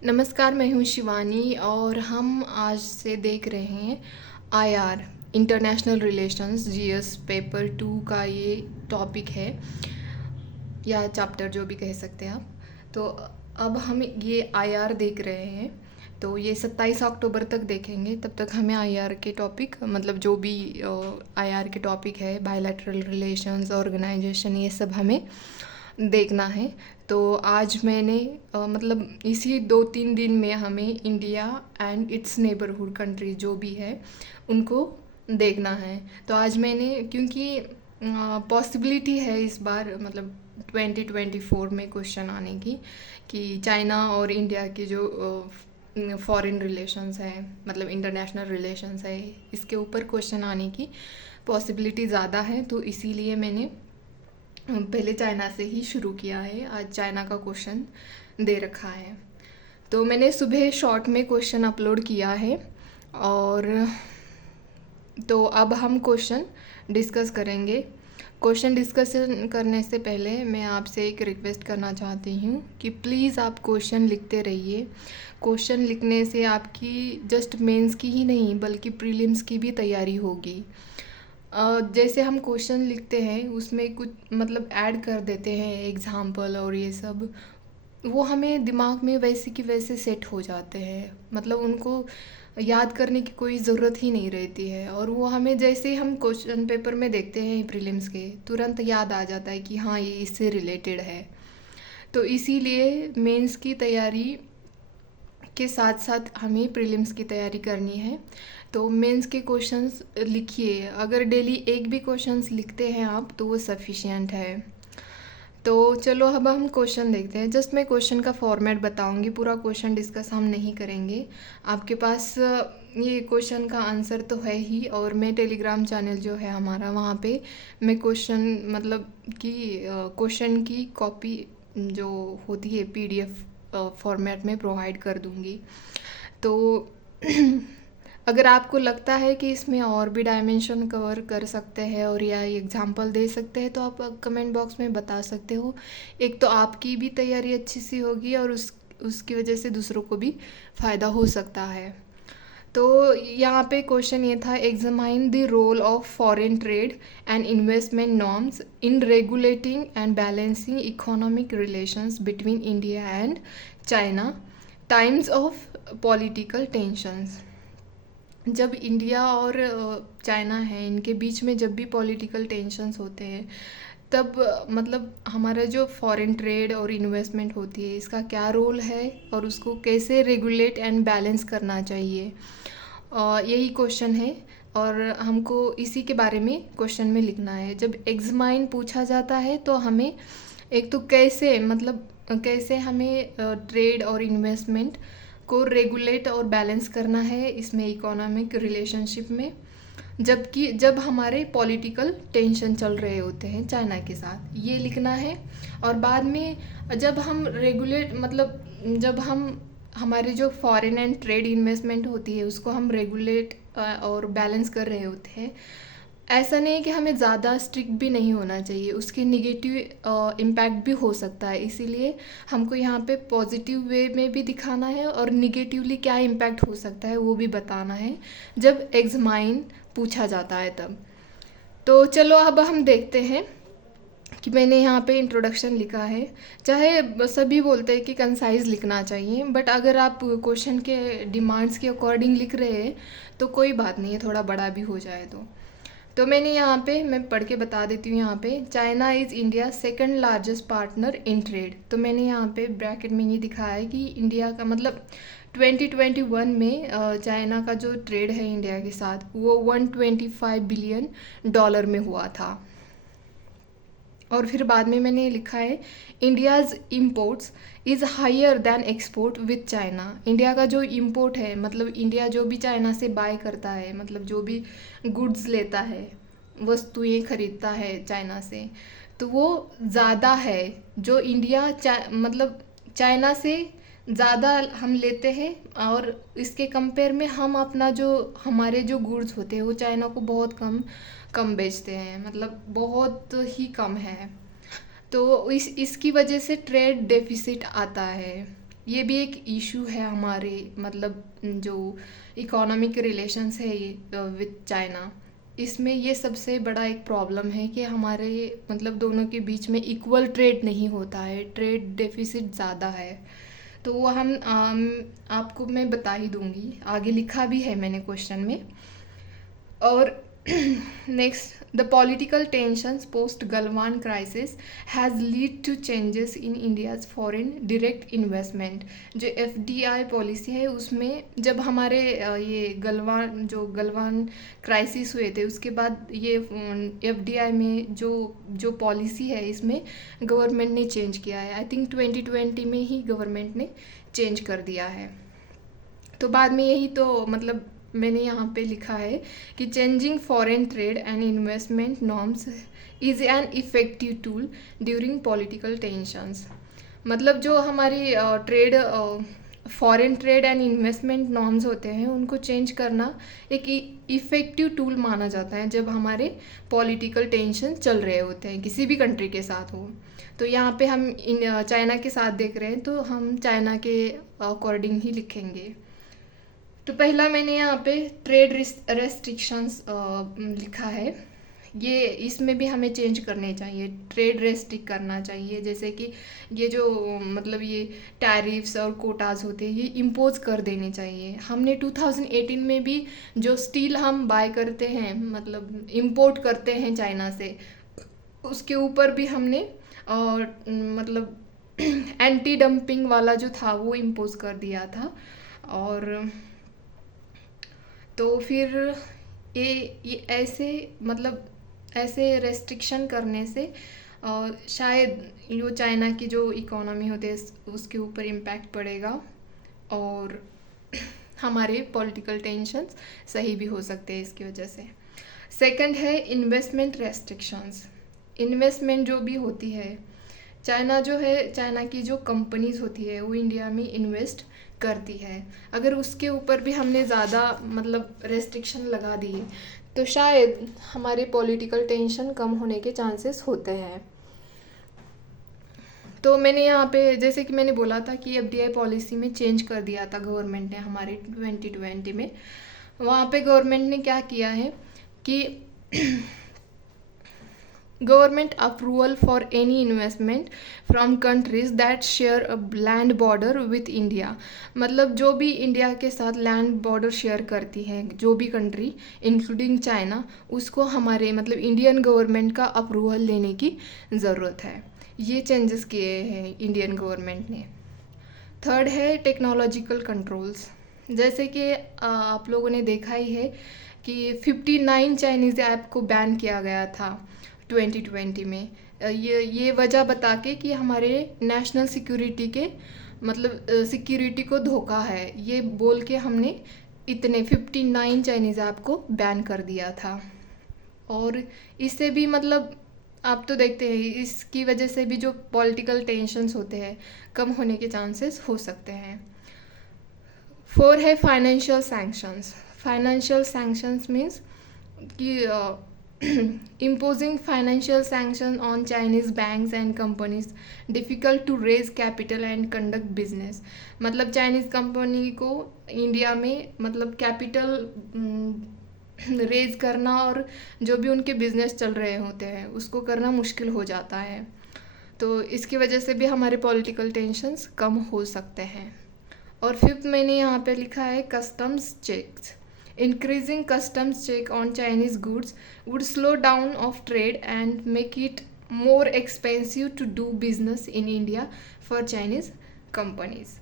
नमस्कार, मैं हूँ शिवानी और हम आज से देख रहे हैं IR international relations GS paper 2 का ये टॉपिक है या चैप्टर जो भी कह सकते हैं आप। तो अब हम ये आईआर देख रहे हैं, तो ये 27 अक्टूबर तक देखेंगे। तब तक हमें आईआर के टॉपिक मतलब जो भी आईआर के टॉपिक है, बायलैटरल रिलेशंस, ऑर्गेनाइजेशन, ये सब हमें देखना है। तो आज मैंने मतलब इसी 2-3 दिन में हमें India and it's neighbourhood country जो भी है उनको देखना है। तो आज मैंने, क्योंकि पॉसिबिलिटी है इस बार मतलब 2024 में क्वेश्चन आने की कि चाइना और इंडिया की जो फॉरेन रिलेशंस है, मतलब इंटरनेशनल रिलेशंस है, इसके ऊपर क्वेश्चन आने की पॉसिबिलिटी ज़्यादा है। तो इसीलिए मैंने पहले चाइना से ही शुरू किया है। आज चाइना का क्वेश्चन दे रखा है, तो मैंने सुबह शॉर्ट में क्वेश्चन अपलोड किया है। और तो अब हम क्वेश्चन डिस्कस करेंगे। क्वेश्चन डिस्कशन करने से पहले मैं आपसे एक रिक्वेस्ट करना चाहती हूँ कि प्लीज़ आप क्वेश्चन लिखते रहिए। क्वेश्चन लिखने से आपकी जस्ट मेंस की ही नहीं बल्कि प्रीलिम्स की भी तैयारी होगी। जैसे हम क्वेश्चन लिखते हैं उसमें कुछ मतलब ऐड कर देते हैं एग्जाम्पल और ये सब, वो हमें दिमाग में वैसे की वैसे सेट हो जाते हैं, मतलब उनको याद करने की कोई ज़रूरत ही नहीं रहती है। और वो हमें जैसे ही हम क्वेश्चन पेपर में देखते हैं प्रीलिम्स के, तुरंत याद आ जाता है कि हाँ ये इससे रिलेटेड है। तो इसीलिए मेंस की तैयारी के साथ साथ हमें प्रीलिम्स की तैयारी करनी है। तो मेंस के क्वेश्चंस लिखिए, अगर डेली एक भी क्वेश्चंस लिखते हैं आप तो वो सफिशिएंट है। तो चलो अब हम क्वेश्चन देखते हैं। जस्ट मैं क्वेश्चन का फॉर्मेट बताऊंगी, पूरा क्वेश्चन डिस्कस हम नहीं करेंगे। आपके पास ये क्वेश्चन का आंसर तो है ही, और मैं टेलीग्राम चैनल जो है हमारा, वहाँ पे मैं क्वेश्चन मतलब कि क्वेश्चन की कॉपी जो होती है पीडीएफ फॉर्मेट में प्रोवाइड कर दूँगी। तो अगर आपको लगता है कि इसमें और भी डायमेंशन कवर कर सकते हैं और या एग्जांपल दे सकते हैं तो आप कमेंट बॉक्स में बता सकते हो। एक तो आपकी भी तैयारी अच्छी सी होगी और उसकी वजह से दूसरों को भी फ़ायदा हो सकता है। तो यहाँ पे क्वेश्चन ये था, examine the role of foreign trade and investment norms in regulating and balancing economic relations between India and China times of political tensions. जब इंडिया और चाइना है, इनके बीच में जब भी पॉलिटिकल टेंशंस होते हैं तब मतलब हमारा जो फॉरेन ट्रेड और इन्वेस्टमेंट होती है इसका क्या रोल है और उसको कैसे रेगुलेट एंड बैलेंस करना चाहिए, यही क्वेश्चन है। और हमको इसी के बारे में क्वेश्चन में लिखना है। जब एग्जामाइन पूछा जाता है तो हमें एक तो कैसे मतलब कैसे हमें ट्रेड और इन्वेस्टमेंट को रेगुलेट और बैलेंस करना है इसमें इकोनॉमिक रिलेशनशिप में, जबकि जब हमारे पॉलिटिकल टेंशन चल रहे होते हैं चाइना के साथ, ये लिखना है। और बाद में जब हम रेगुलेट मतलब जब हम हमारे जो फॉरेन एंड ट्रेड इन्वेस्टमेंट होती है उसको हम रेगुलेट और बैलेंस कर रहे होते हैं, ऐसा नहीं है कि हमें ज़्यादा स्ट्रिक्ट भी नहीं होना चाहिए, उसके निगेटिव इम्पैक्ट भी हो सकता है। इसीलिए हमको यहाँ पे पॉजिटिव वे में भी दिखाना है और निगेटिवली क्या इम्पैक्ट हो सकता है वो भी बताना है जब एग्जामाइन पूछा जाता है तब। तो चलो अब हम देखते हैं कि मैंने यहाँ पे इंट्रोडक्शन लिखा है। चाहे सभी बोलते हैं कि कंसाइज लिखना चाहिए, बट अगर आप क्वेश्चन के डिमांड्स के अकॉर्डिंग लिख रहे हैं तो कोई बात नहीं है, थोड़ा बड़ा भी हो जाए तो मैंने यहाँ पे मैं पढ़ के बता देती हूँ। यहाँ पे China is India second largest partner in trade. तो मैंने यहाँ पे ब्रैकेट में ये दिखाया है कि इंडिया का मतलब 2021 में चाइना का जो ट्रेड है इंडिया के साथ वो 125 बिलियन डॉलर में हुआ था। और फिर बाद में मैंने लिखा है India's imports is higher than export with China. India का जो इम्पोर्ट है मतलब इंडिया जो भी चाइना से बाय करता है, मतलब जो भी गुड्स लेता है, वस्तुएं खरीदता है चाइना से, तो वो ज़्यादा है जो इंडिया मतलब चाइना से ज़्यादा हम लेते हैं। और इसके कंपेयर में हम अपना जो हमारे जो गुड्स होते हैं वो चाइना को बहुत कम कम बेचते हैं, मतलब बहुत ही कम है। तो इसकी वजह से ट्रेड डेफिसिट आता है। ये भी एक इशू है हमारे मतलब जो इकोनॉमिक रिलेशंस है ये विद चाइना। इसमें ये सबसे बड़ा एक प्रॉब्लम है कि हमारे मतलब दोनों के बीच में इक्वल ट्रेड नहीं होता है, ट्रेड डेफिसिट ज़्यादा है। तो वो हम आपको मैं बता ही दूंगी, आगे लिखा भी है मैंने क्वेश्चन में। और next, the political tensions post Galwan crisis has lead to changes in India's foreign direct investment. जो एफडीआई पॉलिसी है उसमें जब हमारे ये गलवान क्राइसिस हुए थे उसके बाद ये एफडीआई में जो पॉलिसी है इसमें गवर्नमेंट ने चेंज किया है। आई थिंक 2020 में ही गवर्नमेंट ने चेंज कर दिया है। तो बाद में यही तो मतलब मैंने यहाँ पे लिखा है कि changing foreign trade and investment norms is an effective tool during political tensions. मतलब जो हमारी foreign trade and investment norms होते हैं उनको चेंज करना एक इफ़ेक्टिव टूल माना जाता है जब हमारे पॉलिटिकल टेंशन चल रहे होते हैं किसी भी कंट्री के साथ हो। तो यहाँ पे हम चाइना के साथ देख रहे हैं तो हम चाइना के अकॉर्डिंग ही लिखेंगे। तो पहला मैंने यहाँ पे ट्रेड रेस्ट्रिक्शंस लिखा है, ये इसमें भी हमें चेंज करने चाहिए, ट्रेड रेस्ट्रिक्ट करना चाहिए। जैसे कि ये जो मतलब ये टैरिफ्स और कोटाज होते हैं ये इम्पोज कर देने चाहिए। हमने 2018 में भी जो स्टील हम बाय करते हैं मतलब इम्पोर्ट करते हैं चाइना से, उसके ऊपर भी हमने मतलब एंटी डंपिंग वाला जो था वो इम्पोज कर दिया था। और तो फिर ये ऐसे मतलब ऐसे रेस्ट्रिक्शन करने से शायद जो चाइना की जो इकोनॉमी होती है उसके ऊपर इम्पैक्ट पड़ेगा और हमारे पॉलिटिकल टेंशंस सही भी हो सकते हैं इसकी वजह से। सेकंड है इन्वेस्टमेंट रेस्ट्रिक्शंस। इन्वेस्टमेंट जो भी होती है चाइना की जो कंपनीज होती है वो इंडिया में इन्वेस्ट करती है, अगर उसके ऊपर भी हमने ज़्यादा मतलब रेस्ट्रिक्शन लगा दिए तो शायद हमारे पॉलिटिकल टेंशन कम होने के चांसेस होते हैं। तो मैंने यहाँ पे जैसे कि मैंने बोला था कि एफडीआई पॉलिसी में चेंज कर दिया था गवर्नमेंट ने हमारे 2020 में। वहाँ पे गवर्नमेंट ने क्या किया है कि government approval for any investment from countries that share a land border with India। मतलब जो भी इंडिया के साथ लैंड बॉर्डर शेयर करती है जो भी कंट्री इंक्लूडिंग चाइना, उसको हमारे मतलब इंडियन गवर्नमेंट का अप्रूवल लेने की ज़रूरत है। ये चेंजेस किए हैं इंडियन गवर्नमेंट ने। थर्ड है टेक्नोलॉजिकल कंट्रोल्स। जैसे कि आप लोगों ने देखा ही है कि 59 चाइनीज़ ऐप को बैन किया गया था 2020 में। ये वजह बता के कि हमारे नेशनल सिक्योरिटी के मतलब सिक्योरिटी को धोखा है, ये बोल के हमने इतने 59 चाइनीज़ ऐप को बैन कर दिया था। और इससे भी मतलब आप तो देखते हैं इसकी वजह से भी जो पॉलिटिकल टेंशन्स होते हैं कम होने के चांसेस हो सकते हैं। 4 है financial sanctions. Financial sanctions means कि imposing financial sanctions on Chinese banks and companies difficult to raise capital and conduct business। मतलब चाइनीज़ कंपनी को इंडिया में मतलब कैपिटल रेज करना और जो भी उनके बिजनेस चल रहे होते हैं उसको करना मुश्किल हो जाता है। तो इसकी वजह से भी हमारे पॉलिटिकल टेंशन्स कम हो सकते हैं। और फिफ्थ मैंने यहाँ पे लिखा है customs checks. Increasing customs check on Chinese goods would slow down of trade and make it more expensive to do business in India for Chinese companies।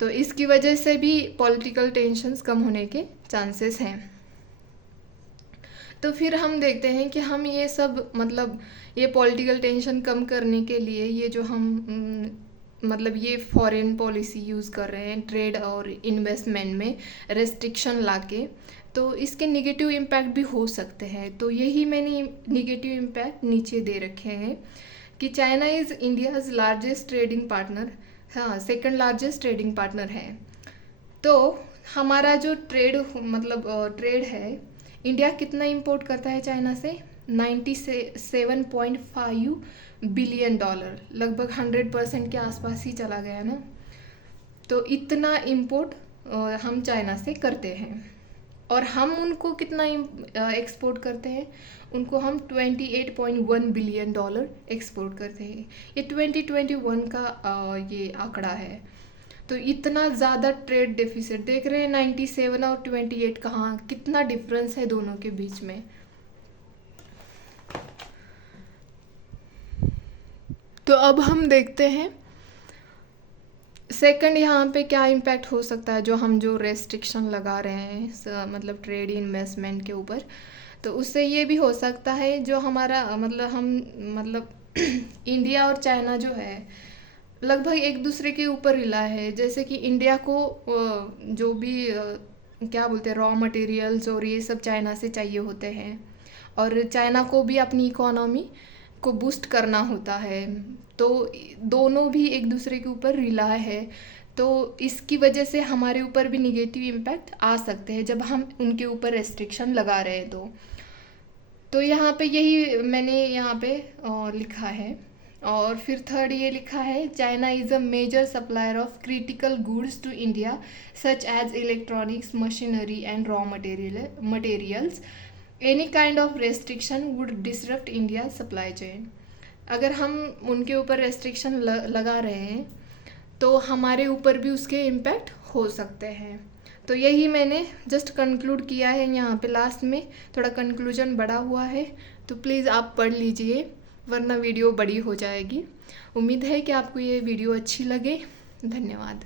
तो इसकी वजह से भी पॉलिटिकल टेंशन्स कम होने के चांसेस हैं। तो फिर हम देखते हैं कि हम ये सब मतलब ये पॉलिटिकल टेंशन कम करने के लिए ये जो हम मतलब ये फॉरेन पॉलिसी यूज़ कर रहे हैं ट्रेड और इन्वेस्टमेंट में रेस्ट्रिक्शन लाके, तो इसके नेगेटिव इम्पैक्ट भी हो सकते हैं। तो यही मैंने नेगेटिव इम्पैक्ट नीचे दे रखे हैं कि China is India's largest trading partner, हाँ सेकंड लार्जेस्ट ट्रेडिंग पार्टनर है। तो हमारा जो ट्रेड है, इंडिया कितना इंपोर्ट करता है चाइना से 97.5 बिलियन डॉलर, लगभग 100% के आसपास ही चला गया ना। तो इतना इम्पोर्ट हम चाइना से करते हैं। और हम उनको कितना एक्सपोर्ट करते हैं, उनको हम $28.1 बिलियन एक्सपोर्ट करते हैं। ये 2021 का ये आंकड़ा है। तो इतना ज़्यादा ट्रेड डेफिसिट देख रहे हैं, 97 और 28 कहाँ, कितना डिफरेंस है दोनों के बीच में। तो अब हम देखते हैं सेकंड यहाँ पे क्या इम्पैक्ट हो सकता है, जो रेस्ट्रिक्शन लगा रहे हैं मतलब ट्रेड इन्वेस्टमेंट के ऊपर। तो उससे ये भी हो सकता है जो हमारा मतलब इंडिया और चाइना जो है लगभग एक दूसरे के ऊपर रिला है। जैसे कि इंडिया को जो भी क्या बोलते हैं रॉ मटेरियल्स और ये सब चाइना से चाहिए होते हैं, और चाइना को भी अपनी इकोनॉमी को बूस्ट करना होता है। तो दोनों भी एक दूसरे के ऊपर रिला है। तो इसकी वजह से हमारे ऊपर भी निगेटिव इम्पैक्ट आ सकते हैं जब हम उनके ऊपर रेस्ट्रिक्शन लगा रहे हैं। तो यहाँ पे यही मैंने यहाँ पे लिखा है। और फिर थर्ड ये लिखा है, China is a major supplier of critical goods to India such as electronics, machinery and raw materials. Any kind of restriction would disrupt India supply chain. अगर हम उनके ऊपर रेस्ट्रिक्शन लगा रहे हैं तो हमारे ऊपर भी उसके इम्पैक्ट हो सकते हैं। तो यही मैंने जस्ट कंक्लूड किया है यहाँ पे, लास्ट में थोड़ा कंक्लूजन बड़ा हुआ है। तो प्लीज़ आप पढ़ लीजिए वरना वीडियो बड़ी हो जाएगी। उम्मीद है कि आपको ये वीडियो अच्छी लगे। धन्यवाद।